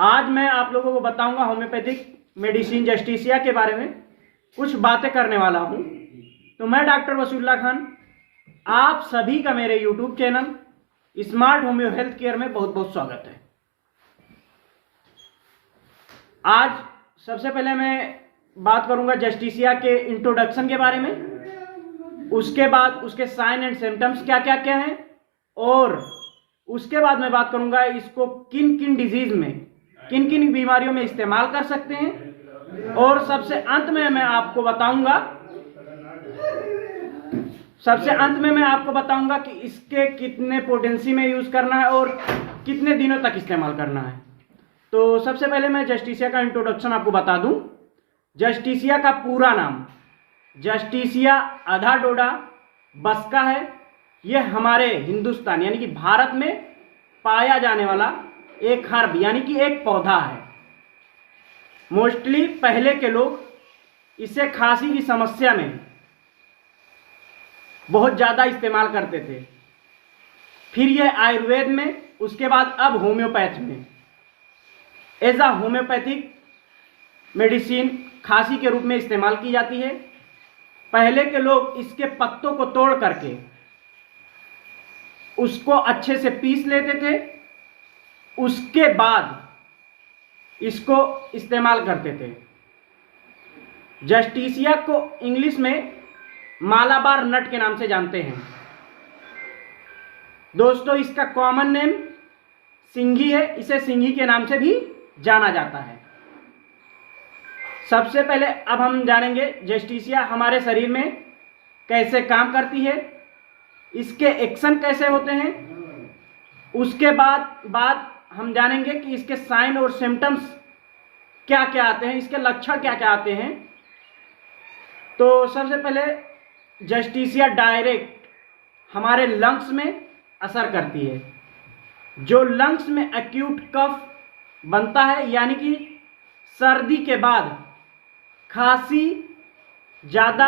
आज मैं आप लोगों को बताऊंगा होम्योपैथिक मेडिसिन जस्टिसिया के बारे में कुछ बातें करने वाला हूं। तो मैं डॉक्टर वसीउल्लाह खान, आप सभी का मेरे YouTube channel smart homeo health care में बहुत बहुत स्वागत है। आज सबसे पहले मैं बात करूंगा जस्टिसिया के इंट्रोडक्शन के बारे में, उसके बाद उसके साइन एंड सिम्टम्स क्या क्या क्या हैं, और उसके बाद मैं बात करूंगा इसको किन किन डिजीज में, किन किन बीमारियों में इस्तेमाल कर सकते हैं, और सबसे अंत में मैं आपको बताऊंगा कि इसके कितने पोटेंसी में यूज करना है और कितने दिनों तक इस्तेमाल करना है। तो सबसे पहले मैं जस्टिसिया का इंट्रोडक्शन आपको बता दूं। जस्टिसिया का पूरा नाम जस्टिसिया अधाडोडा बस्का है। यह हमारे हिंदुस्तान यानी कि भारत में पाया जाने वाला एक हर्ब यानी कि एक पौधा है। मोस्टली पहले के लोग इसे खांसी की समस्या में बहुत ज़्यादा इस्तेमाल करते थे, फिर यह आयुर्वेद में, उसके बाद अब होम्योपैथ में एज अ होम्योपैथिक मेडिसिन खांसी के रूप में इस्तेमाल की जाती है। पहले के लोग इसके पत्तों को तोड़ करके उसको अच्छे से पीस लेते थे, उसके बाद इसको इस्तेमाल करते थे। जस्टिसिया को इंग्लिश में मालाबार नट के नाम से जानते हैं। दोस्तों, इसका कॉमन नेम सिंघी है, इसे सिंघी के नाम से भी जाना जाता है। सबसे पहले अब हम जानेंगे जस्टिसिया हमारे शरीर में कैसे काम करती है, इसके एक्शन कैसे होते हैं। उसके बाद हम जानेंगे कि इसके साइन और सिम्टम्स क्या क्या आते हैं, इसके लक्षण क्या क्या आते हैं। तो सबसे पहले जस्टिसिया डायरेक्ट हमारे लंग्स में असर करती है। जो लंग्स में एक्यूट कफ बनता है, यानी कि सर्दी के बाद खांसी ज़्यादा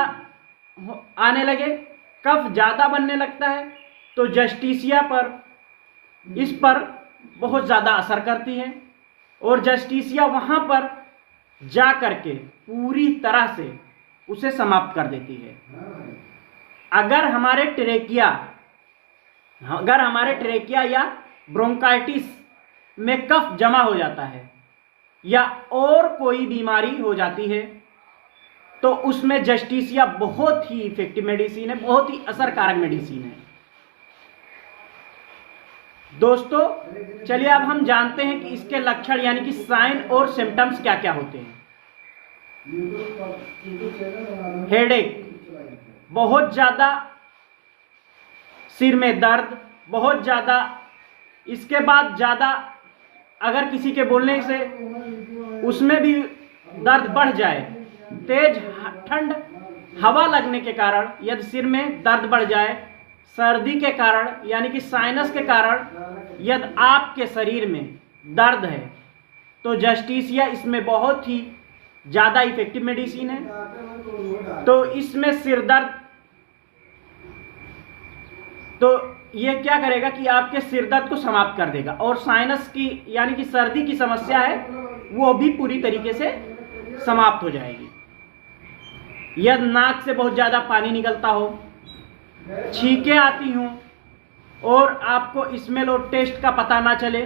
आने लगे, कफ ज़्यादा बनने लगता है, तो जस्टिसिया इस पर बहुत ज़्यादा असर करती है और जस्टिसिया वहाँ पर जा कर के पूरी तरह से उसे समाप्त कर देती है। अगर हमारे ट्रेकिया या ब्रोंकाइटिस में कफ जमा हो जाता है या और कोई बीमारी हो जाती है, तो उसमें जस्टिसिया बहुत ही इफेक्टिव मेडिसिन है, बहुत ही असरकारक मेडिसिन है। दोस्तों, चलिए अब हम जानते हैं कि इसके लक्षण यानी कि साइन और सिम्टम्स क्या क्या होते हैं। हेडेक, बहुत ज़्यादा सिर में दर्द, बहुत ज़्यादा, इसके बाद ज़्यादा अगर किसी के बोलने से उसमें भी दर्द बढ़ जाए, तेज ठंड हवा लगने के कारण यदि सिर में दर्द बढ़ जाए, सर्दी के कारण यानी कि साइनस के कारण यदि आपके शरीर में दर्द है, तो जस्टिसिया इसमें बहुत ही ज़्यादा इफेक्टिव मेडिसिन है। तो इसमें सिर दर्द, तो ये क्या करेगा कि आपके सिर दर्द को समाप्त कर देगा, और साइनस की यानी कि सर्दी की समस्या है वो भी पूरी तरीके से समाप्त हो जाएगी। यदि नाक से बहुत ज़्यादा पानी निकलता हो, छींकें आती हों और आपको स्मेल और टेस्ट का पता ना चले,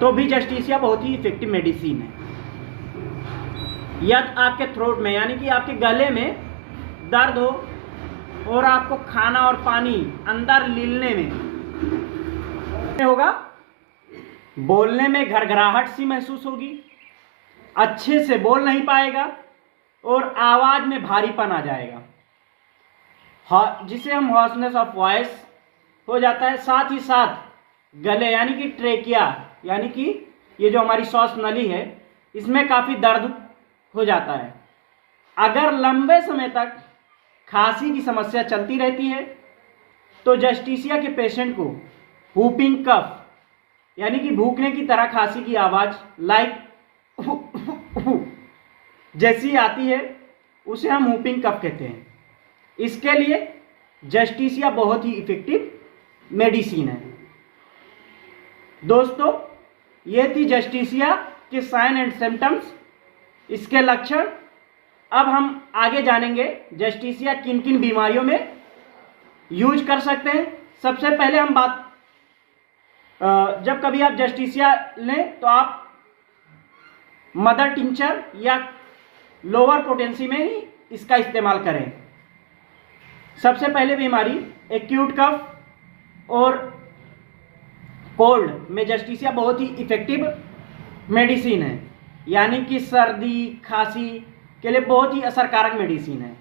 तो भी जस्टिसिया बहुत ही इफेक्टिव मेडिसिन है। यदि आपके थ्रोट में यानी कि आपके गले में दर्द हो और आपको खाना और पानी अंदर लीलने में होगा, बोलने में घरघराहट सी महसूस होगी, अच्छे से बोल नहीं पाएगा और आवाज़ में भारीपन आ जाएगा, जिसे हम हॉर्सनेस ऑफ वॉइस हो जाता है। साथ ही साथ गले यानी कि ट्रेकिया यानी कि ये जो हमारी श्वास नली है, इसमें काफ़ी दर्द हो जाता है। अगर लंबे समय तक खांसी की समस्या चलती रहती है, तो जस्टिसिया के पेशेंट को हुपिंग कफ यानी कि भूखने की तरह खांसी की आवाज़ लाइक जैसी आती है, उसे हम हुपिंग कफ कहते हैं। इसके लिए जस्टिसिया बहुत ही इफेक्टिव मेडिसिन है। दोस्तों, ये थी जस्टिसिया के साइन एंड सिम्टम्स, इसके लक्षण। अब हम आगे जानेंगे जस्टिसिया किन किन बीमारियों में यूज कर सकते हैं। सबसे पहले हम बात, जब कभी आप जस्टिसिया लें तो आप मदर टिंचर या लोअर पोटेंसी में ही इसका इस्तेमाल करें। सबसे पहले बीमारी एक्यूट कफ और कोल्ड में जस्टिसिया बहुत ही इफेक्टिव मेडिसिन है, यानी कि सर्दी खांसी के लिए बहुत ही असरकारक मेडिसिन है।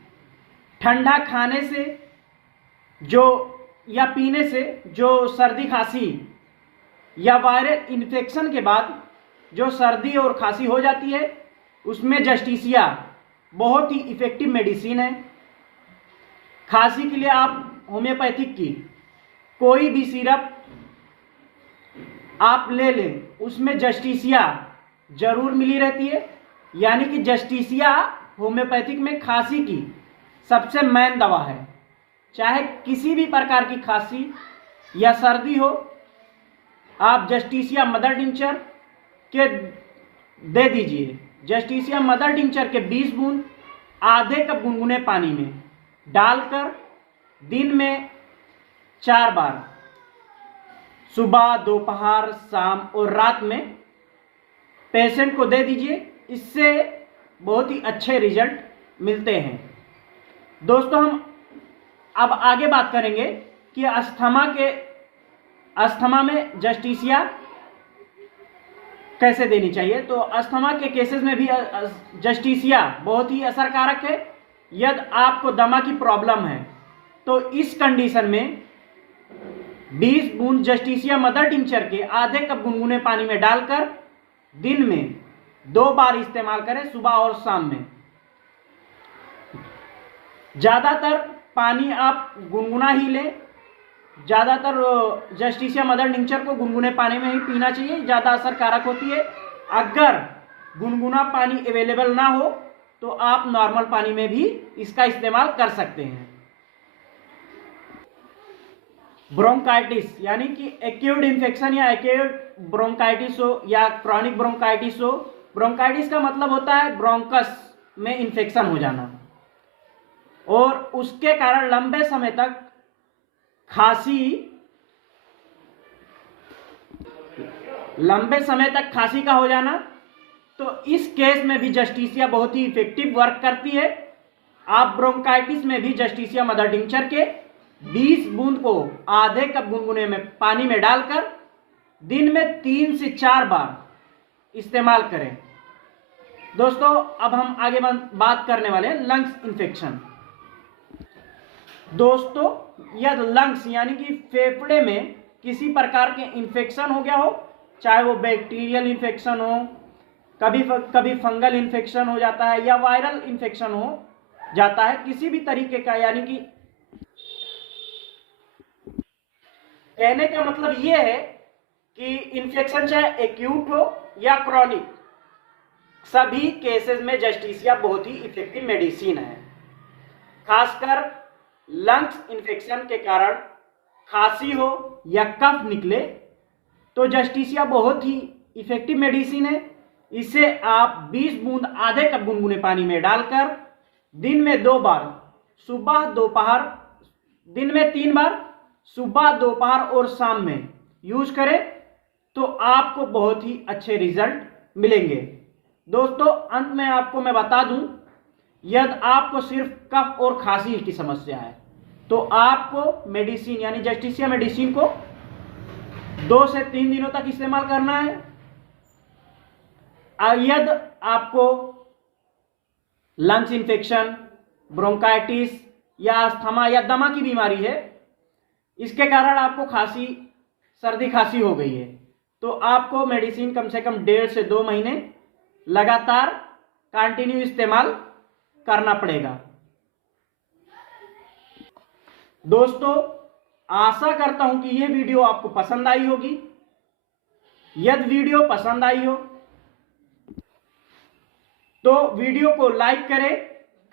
ठंडा खाने से जो या पीने से जो सर्दी खांसी या वायरल इन्फेक्शन के बाद जो सर्दी और खांसी हो जाती है, उसमें जस्टिसिया बहुत ही इफेक्टिव मेडिसिन है। खांसी के लिए आप होम्योपैथिक की कोई भी सिरप आप ले लें, उसमें जस्टिसिया जरूर मिली रहती है, यानी कि जस्टिसिया होम्योपैथिक में खांसी की सबसे मेन दवा है। चाहे किसी भी प्रकार की खांसी या सर्दी हो, आप जस्टिसिया मदर टिंचर के दे दीजिए। जस्टिसिया मदर टिंचर के 20 बूंद आधे कप गुनगुने पानी में डालकर दिन में 4 बार, सुबह, दोपहर, शाम और रात में पेशेंट को दे दीजिए। इससे बहुत ही अच्छे रिजल्ट मिलते हैं। दोस्तों, हम अब आगे बात करेंगे कि अस्थमा में जस्टिसिया कैसे देनी चाहिए। तो अस्थमा के केसेस में भी जस्टिसिया बहुत ही असरकारक है। यदि आपको दमा की प्रॉब्लम है तो इस कंडीशन में 20 बूंद जस्टिसिया मदर टिंचर के आधे कप गुनगुने पानी में डालकर दिन में 2 बार इस्तेमाल करें, सुबह और शाम में। ज़्यादातर पानी आप गुनगुना ही लें। ज़्यादातर जस्टिसिया मदर टिंचर को गुनगुने पानी में ही पीना चाहिए, ज़्यादा असरकारक होती है। अगर गुनगुना पानी अवेलेबल ना हो तो आप नॉर्मल पानी में भी इसका इस्तेमाल कर सकते हैं। ब्रोंकाइटिस यानी कि एक्यूट इन्फेक्शन या एक्यूट ब्रोंकाइटिस हो या क्रॉनिक ब्रोंकाइटिस हो। ब्रोंकाइटिस का मतलब होता है ब्रोंकस में इन्फेक्शन हो जाना और उसके कारण लंबे समय तक खांसी का हो जाना। तो इस केस में भी जस्टिसिया बहुत ही इफेक्टिव वर्क करती है। आप ब्रोंकाइटिस में भी जस्टिसिया मदर टिंचर के 20 बूंद को आधे कप गुनगुने में पानी में डालकर दिन में 3 से 4 बार इस्तेमाल करें। दोस्तों, अब हम आगे बात करने वाले हैं लंग्स इन्फेक्शन। दोस्तों, यदि लंग्स यानी कि फेफड़े में किसी प्रकार के इन्फेक्शन हो गया हो, चाहे वो बैक्टीरियल इन्फेक्शन हो, कभी फंगल इन्फेक्शन हो जाता है या वायरल इन्फेक्शन हो जाता है किसी भी तरीके का, यानी कि कहने का मतलब ये है कि इन्फेक्शन चाहे एक्यूट हो या क्रॉनिक, सभी केसेस में जस्टिसिया बहुत ही इफेक्टिव मेडिसिन है। खासकर लंग्स इन्फेक्शन के कारण खांसी हो या कफ निकले तो जस्टिसिया बहुत ही इफेक्टिव मेडिसिन है। इसे आप 20 बूंद आधे कप गुनगुने पानी में डालकर दिन में 2 बार, सुबह दोपहर, दिन में 3 बार, सुबह दोपहर और शाम में यूज करें तो आपको बहुत ही अच्छे रिजल्ट मिलेंगे। दोस्तों, अंत में आपको मैं बता दूं, यदि आपको सिर्फ कफ और खांसी की समस्या है तो आपको मेडिसिन यानी जस्टिसिया मेडिसिन को 2 से 3 दिनों तक इस्तेमाल करना है। यदि आपको लंग्स इन्फेक्शन, ब्रोंकाइटिस या अस्थमा या दमा की बीमारी है, इसके कारण आपको खांसी, सर्दी खांसी हो गई है, तो आपको मेडिसिन कम से कम 1.5 से 2 महीने लगातार कंटिन्यू इस्तेमाल करना पड़ेगा। दोस्तों, आशा करता हूं कि यह वीडियो आपको पसंद आई होगी। यदि वीडियो पसंद आई हो तो वीडियो को लाइक करें,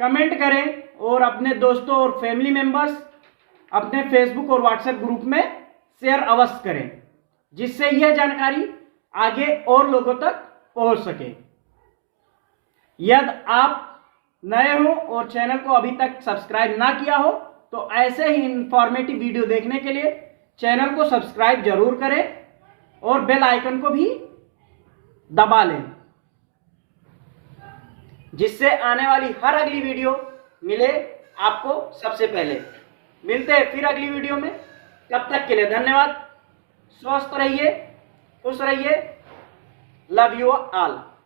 कमेंट करें और अपने दोस्तों और फैमिली मेंबर्स, अपने फेसबुक और व्हाट्सएप ग्रुप में शेयर अवश्य करें, जिससे यह जानकारी आगे और लोगों तक पहुंच सके। यदि आप नए हो और चैनल को अभी तक सब्सक्राइब ना किया हो तो ऐसे ही इंफॉर्मेटिव वीडियो देखने के लिए चैनल को सब्सक्राइब जरूर करें और बेल आइकन को भी दबा लें, जिससे आने वाली हर अगली वीडियो मिले आपको सबसे पहले। मिलते हैं फिर अगली वीडियो में, तब तक के लिए धन्यवाद। स्वस्थ रहिए, खुश रहिए। Love you all.